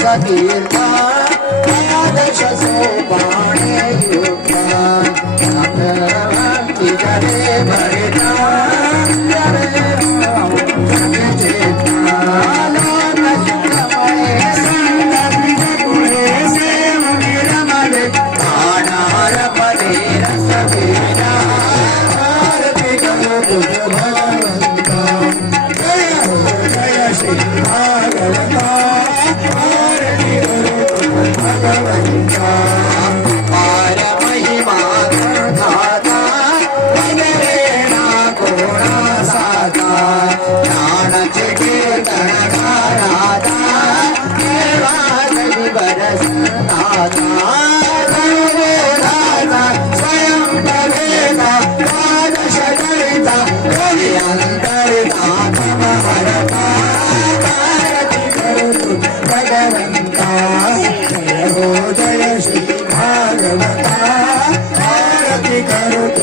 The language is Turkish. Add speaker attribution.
Speaker 1: सतीर्थ Thank you.